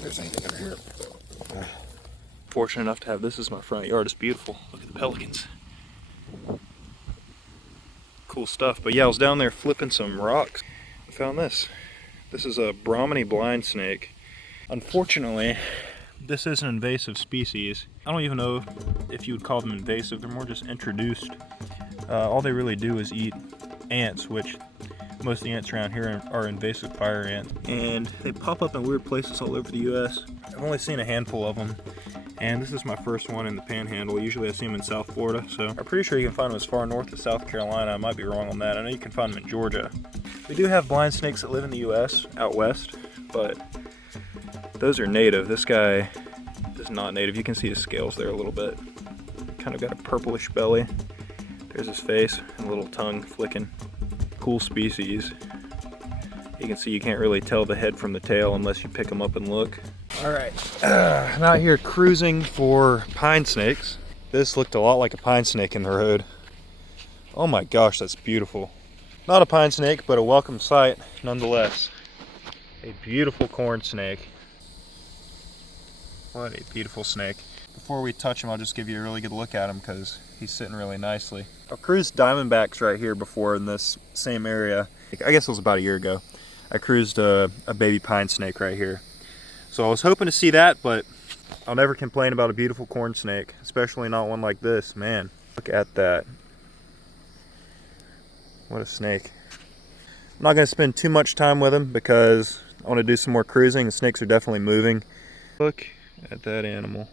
there's anything under here. Fortunate enough to have this as my front yard. It's beautiful. Look at the pelicans. Cool stuff. But yeah, I was down there flipping some rocks. I found this. This is a Brahminy blind snake. Unfortunately, this is an invasive species. I don't even know if you would call them invasive. They're more just introduced. All they really do is eat ants, which most of the ants around here are invasive fire ants. And they pop up in weird places all over the US. I've only seen a handful of them. And this is my first one in the Panhandle. Usually I see them in South Florida, so I'm pretty sure you can find them as far north as South Carolina. I might be wrong on that. I know you can find them in Georgia. We do have blind snakes that live in the US, out west, but those are native. This guy is not native. You can see his scales there a little bit. Kind of got a purplish belly. There's his face and a little tongue flicking. Cool species. You can see you can't really tell the head from the tail unless you pick them up and look. All right, I'm out here cruising for pine snakes. This looked a lot like a pine snake in the road. Oh my gosh, that's beautiful. Not a pine snake, but a welcome sight nonetheless. A beautiful corn snake. What a beautiful snake. Before we touch him, I'll just give you a really good look at him because he's sitting really nicely. I've cruised diamondbacks right here before in this same area. I guess it was about a year ago. I cruised a baby pine snake right here. So I was hoping to see that, but I'll never complain about a beautiful corn snake, especially not one like this. Man, look at that. What a snake. I'm not going to spend too much time with him because I want to do some more cruising. The snakes are definitely moving. Look at that animal.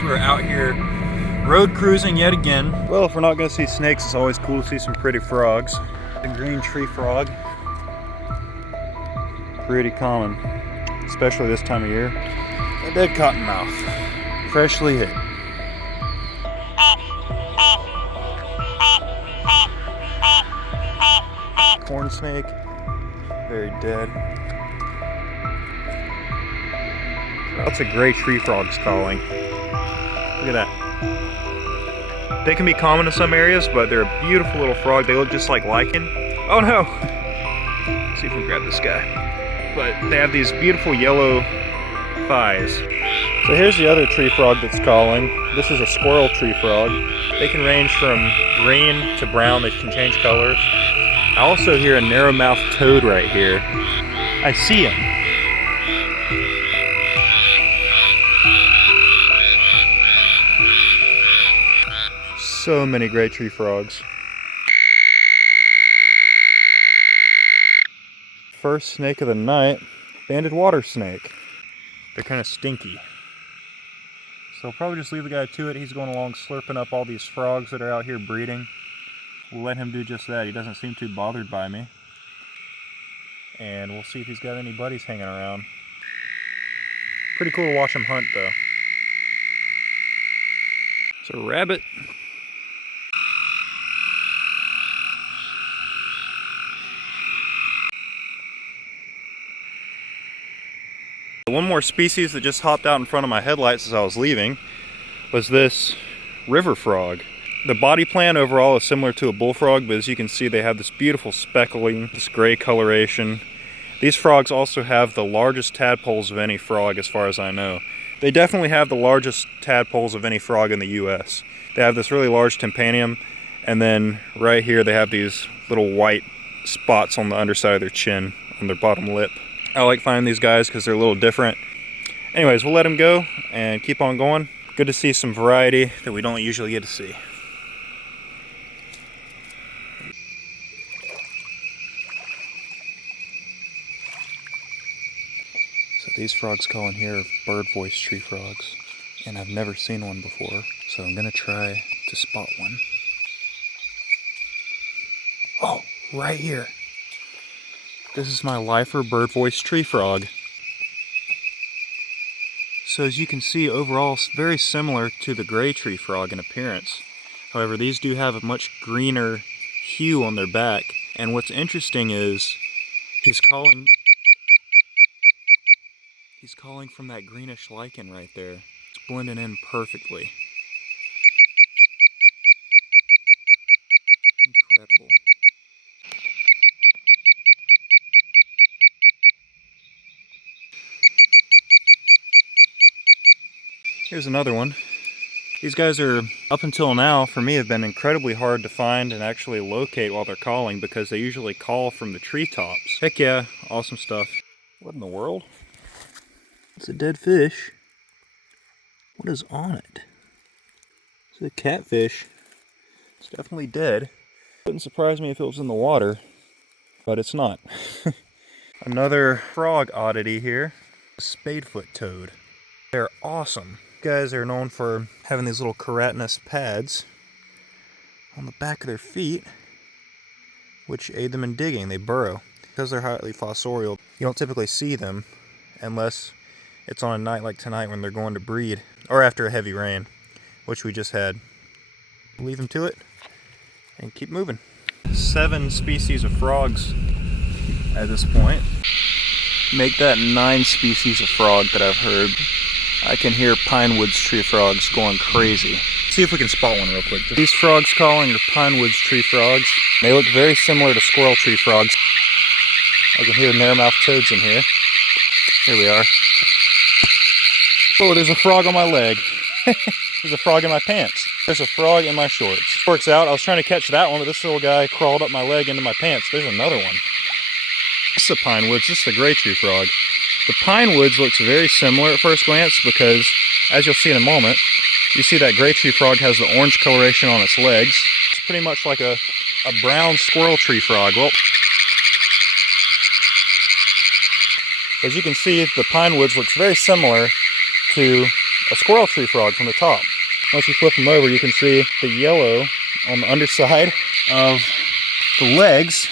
We're out here road cruising yet again. Well, if we're not going to see snakes, it's always cool to see some pretty frogs. The green tree frog. Pretty common, especially this time of year. A dead cottonmouth, freshly hit. Corn snake, very dead. Lots of gray tree frogs calling. Look at that. They can be common in some areas, but they're a beautiful little frog. They look just like lichen. Oh no! Let's see if we can grab this guy. But they have these beautiful yellow thighs. So here's the other tree frog that's calling. This is a squirrel tree frog. They can range from green to brown. They can change colors. I also hear a narrow-mouthed toad right here. I see him. So many gray tree frogs. First snake of the night, banded water snake. They're kind of stinky. So I'll probably just leave the guy to it. He's going along slurping up all these frogs that are out here breeding. We'll let him do just that. He doesn't seem too bothered by me. And we'll see if he's got any buddies hanging around. Pretty cool to watch him hunt though. It's a rabbit. One more species that just hopped out in front of my headlights as I was leaving was this river frog. The body plan overall is similar to a bullfrog, but as you can see they have this beautiful speckling, this gray coloration. These frogs also have the largest tadpoles of any frog as far as I know. They definitely have the largest tadpoles of any frog in the US. They have this really large tympanium, and then right here they have these little white spots on the underside of their chin, on their bottom lip. I like finding these guys because they're a little different. Anyways, we'll let them go and keep on going. Good to see some variety that we don't usually get to see. So these frogs calling here are bird voice tree frogs. And I've never seen one before, so I'm gonna try to spot one. Oh, right here. This is my lifer bird voice tree frog. So as you can see, overall it's very similar to the gray tree frog in appearance. However, these do have a much greener hue on their back. And what's interesting is he's calling He's calling from that greenish lichen right there. It's blending in perfectly. Incredible. Here's another one. These guys are, up until now, for me, have been incredibly hard to find and actually locate while they're calling because they usually call from the treetops. Heck yeah, awesome stuff. What in the world? It's a dead fish. What is on it? It's a catfish. It's definitely dead. Wouldn't surprise me if it was in the water, but it's not. Another frog oddity here. Spadefoot toad. They're awesome. Guys are known for having these little keratinous pads on the back of their feet, which aid them in digging. They burrow. Because they're highly fossorial, you don't typically see them unless it's on a night like tonight when they're going to breed, or after a heavy rain, which we just had. Leave them to it and keep moving. 7 species of frogs at this point. Make that 9 species of frog that I've heard. I can hear pinewoods tree frogs going crazy. See if we can spot one real quick. These frogs calling are pinewoods tree frogs. They look very similar to squirrel tree frogs. I can hear narrowmouth toads in here. Here we are. Oh, there's a frog on my leg. There's a frog in my pants. There's a frog in my shorts. Works out. I was trying to catch that one, but this little guy crawled up my leg into my pants. There's another one. This is a pinewoods. This is a gray tree frog. The pinewoods looks very similar at first glance because, as you'll see in a moment, you see that gray tree frog has the orange coloration on its legs. It's pretty much like a brown squirrel tree frog. Well, as you can see, the pinewoods looks very similar to a squirrel tree frog from the top. Once you flip them over, you can see the yellow on the underside of the legs,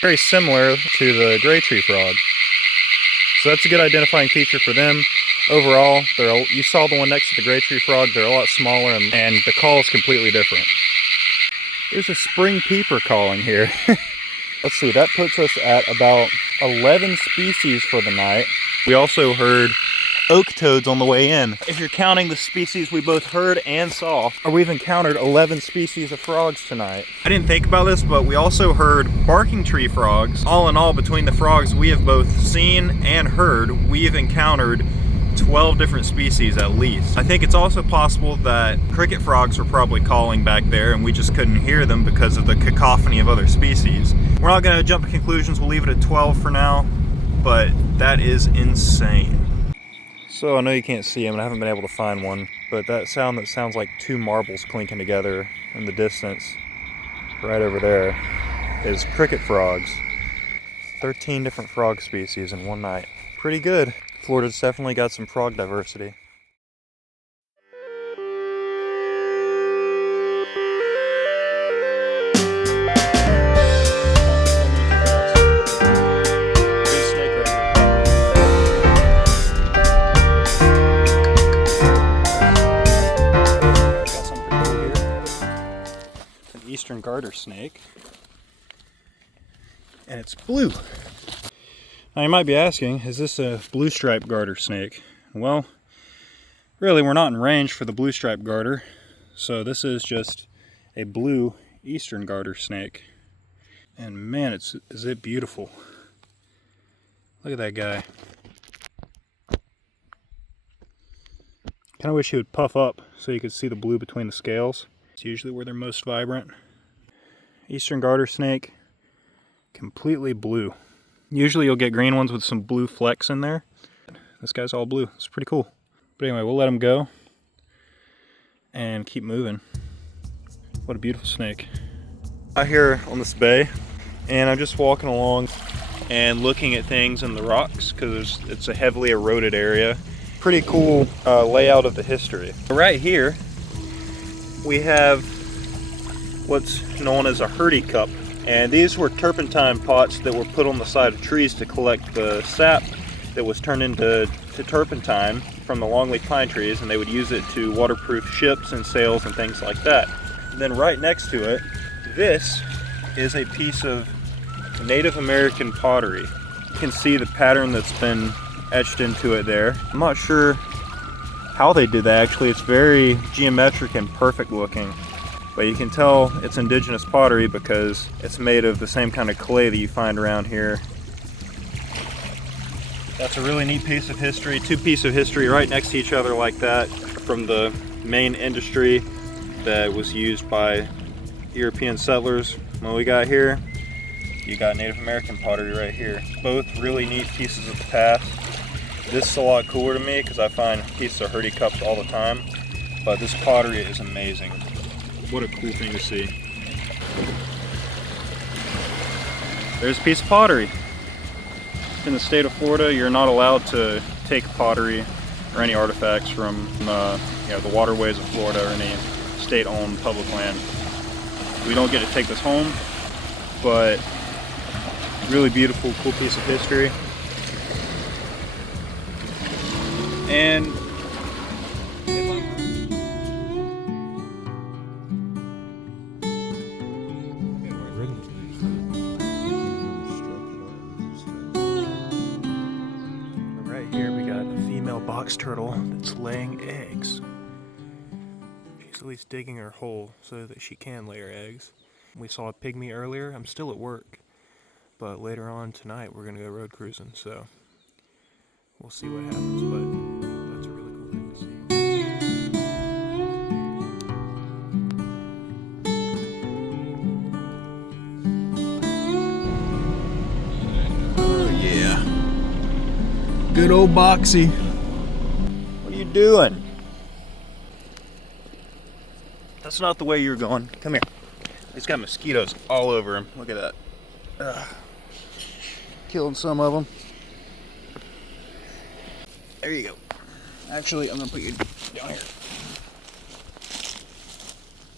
very similar to the gray tree frog. So that's a good identifying feature for them. Overall, you saw the one next to the gray tree frog, they're a lot smaller and the call is completely different. There's a spring peeper calling here. Let's see, that puts us at about 11 species for the night. We also heard oak toads on the way in. If you're counting the species we both heard and saw, we've encountered 11 species of frogs tonight. I didn't think about this, but we also heard barking tree frogs. All in all, between the frogs we have both seen and heard, we've encountered 12 different species at least. I think it's also possible that cricket frogs were probably calling back there and we just couldn't hear them because of the cacophony of other species. We're not going to jump to conclusions, we'll leave it at 12 for now, but that is insane. So I know you can't see them and I haven't been able to find one, but that sounds like 2 marbles clinking together in the distance right over there is cricket frogs. 13 different frog species in one night. Pretty good. Florida's definitely got some frog diversity. Eastern garter snake, and it's blue. Now you might be asking, is this a blue stripe garter snake? Well, really we're not in range for the blue stripe garter, so this is just a blue eastern garter snake. And man, is it beautiful. Look at that guy. Kind of wish he would puff up so you could see the blue between the scales. It's usually where they're most vibrant. Eastern garter snake, completely blue. Usually you'll get green ones with some blue flecks in there. This guy's all blue. It's pretty cool. But anyway, we'll let him go and keep moving. What a beautiful snake. Out here on this bay, and I'm just walking along and looking at things in the rocks because it's a heavily eroded area. Pretty cool layout of the history. Right here, we have what's known as a hurdy cup, and these were turpentine pots that were put on the side of trees to collect the sap that was turned into turpentine from the longleaf pine trees, and they would use it to waterproof ships and sails and things like that. And then right next to it, this is a piece of Native American pottery. You can see the pattern that's been etched into it there. I'm not sure how they did that actually. It's very geometric and perfect looking. But you can tell it's indigenous pottery because it's made of the same kind of clay that you find around here. That's a really neat piece of history. Two pieces of history right next to each other like that from the main industry that was used by European settlers when we got here. You got Native American pottery right here. Both really neat pieces of the past. This is a lot cooler to me because I find pieces of hurdy cups all the time, but this pottery is amazing. What a cool thing to see. There's a piece of pottery. In the state of Florida, you're not allowed to take pottery or any artifacts from the waterways of Florida or any state-owned public land. We don't get to take this home, but really beautiful, cool piece of history. And right here we got a female box turtle that's laying eggs. She's at least digging her hole so that she can lay her eggs. We saw a pygmy earlier. I'm still at work, but later on tonight we're gonna go road cruising, so we'll see what happens, but that's a really cool thing to see. Oh yeah. Good old Boxy. What are you doing? That's not the way you're going. Come here. He's got mosquitoes all over him. Look at that. Ugh. Killing some of them. There you go. Actually, I'm gonna put you down here.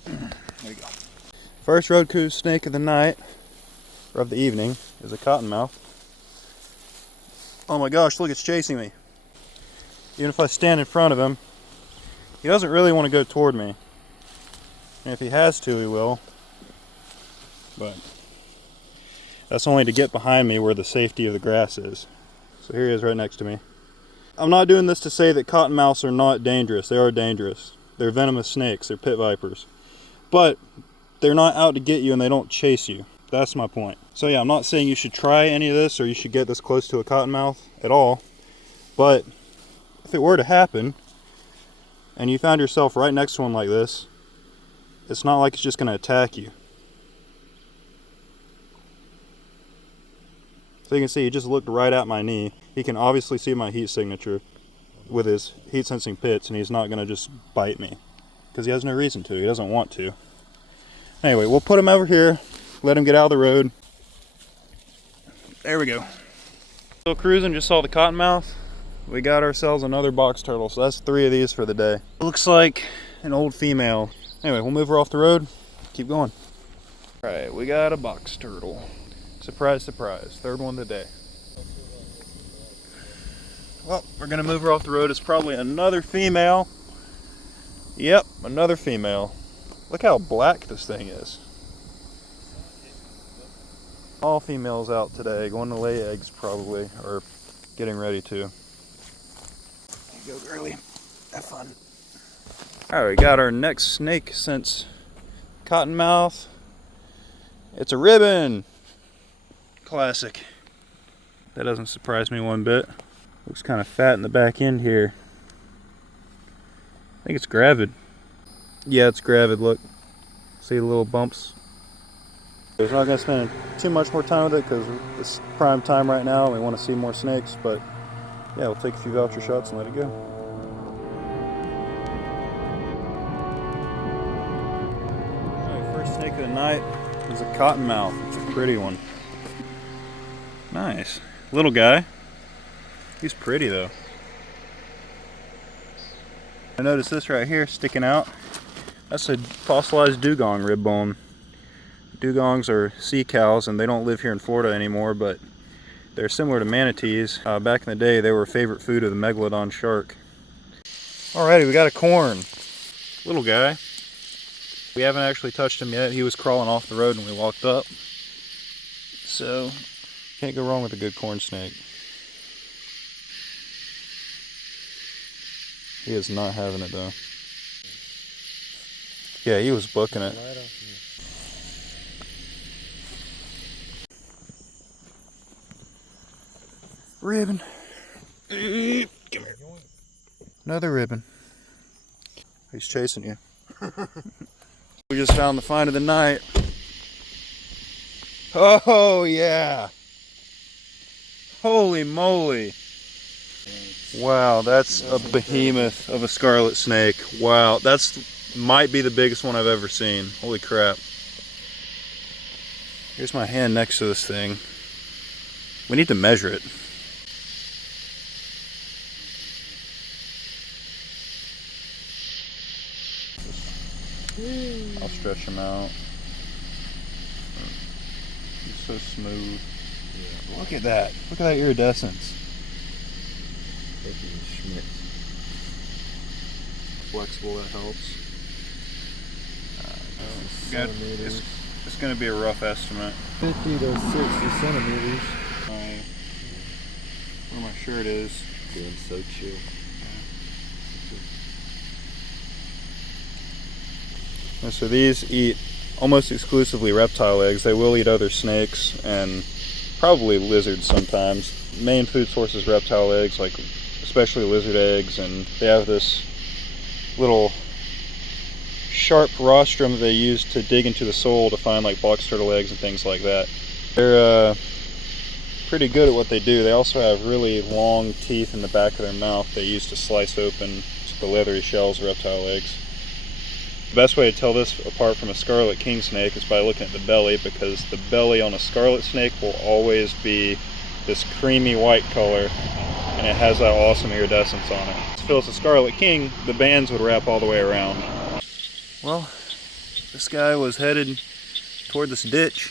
There you go. First road cruise snake of the night, or of the evening, is a cottonmouth. Oh my gosh, look, it's chasing me. Even if I stand in front of him, he doesn't really want to go toward me. And if he has to, he will. But that's only to get behind me where the safety of the grass is. So here he is right next to me. I'm not doing this to say that cottonmouths are not dangerous. They are dangerous. They're venomous snakes. They're pit vipers. But they're not out to get you and they don't chase you. That's my point. So yeah, I'm not saying you should try any of this or you should get this close to a cottonmouth at all. But if it were to happen and you found yourself right next to one like this, it's not like it's just going to attack you. So you can see he just looked right at my knee. He can obviously see my heat signature with his heat sensing pits, and he's not going to just bite me because he has no reason to. He doesn't want to. Anyway, we'll put him over here, let him get out of the road. There we go. Still cruising, just saw the cottonmouth. We got ourselves another box turtle, so that's 3 of these for the day. Looks like an old female. Anyway, we'll move her off the road, keep going. All right, we got a box turtle. Surprise, surprise, 3rd one of the day. Well, we're gonna move her off the road. It's probably another female. Yep, another female. Look how black this thing is. All females out today, going to lay eggs probably, or getting ready to. There you go, girly. Have fun. All right, we got our next snake since cottonmouth. It's a ribbon. Classic. That doesn't surprise me one bit. Looks kind of fat in the back end here. I think it's gravid. Yeah, it's gravid, look. See the little bumps? We're not going to spend too much more time with it because it's prime time right now and we want to see more snakes, but yeah, we'll take a few voucher shots and let it go. Alright, first snake of the night is a cottonmouth. It's a pretty one. Nice. Little guy. He's pretty though. I noticed this right here sticking out. That's a fossilized dugong rib bone. Dugongs are sea cows and they don't live here in Florida anymore, but they're similar to manatees. Back in the day, they were a favorite food of the megalodon shark. Alrighty, we got a corn. Little guy. We haven't actually touched him yet. He was crawling off the road when we walked up. So, can't go wrong with a good corn snake. He is not having it though. Yeah, he was booking it. Ribbon. Come here. Another ribbon. He's chasing you. We just found the find of the night. Oh yeah. Holy moly. Wow, that's a behemoth of a scarlet snake. Wow, might be the biggest one I've ever seen. Holy crap. Here's my hand next to this thing. We need to measure it. I'll stretch him out. He's so smooth. Yeah. Look at that. Look at that iridescence. Flexible, that helps. It's going to be a rough estimate. 50 to 60 centimeters. Where my shirt is. Feeling so chill. And so these eat almost exclusively reptile eggs. They will eat other snakes and probably lizards sometimes. Main food source is reptile eggs, like especially lizard eggs, and they have this little sharp rostrum that they use to dig into the soil to find like box turtle eggs and things like that. They're pretty good at what they do. They also have really long teeth in the back of their mouth they use to slice open the leathery shells of reptile eggs. The best way to tell this apart from a scarlet king snake is by looking at the belly, because the belly on a scarlet snake will always be this creamy white color, and it has that awesome iridescence on it. If it was a scarlet king, the bands would wrap all the way around. Well, this guy was headed toward this ditch,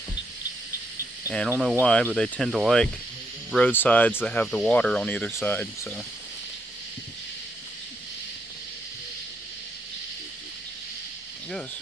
and I don't know why, but they tend to like roadsides that have the water on either side, so. He goes.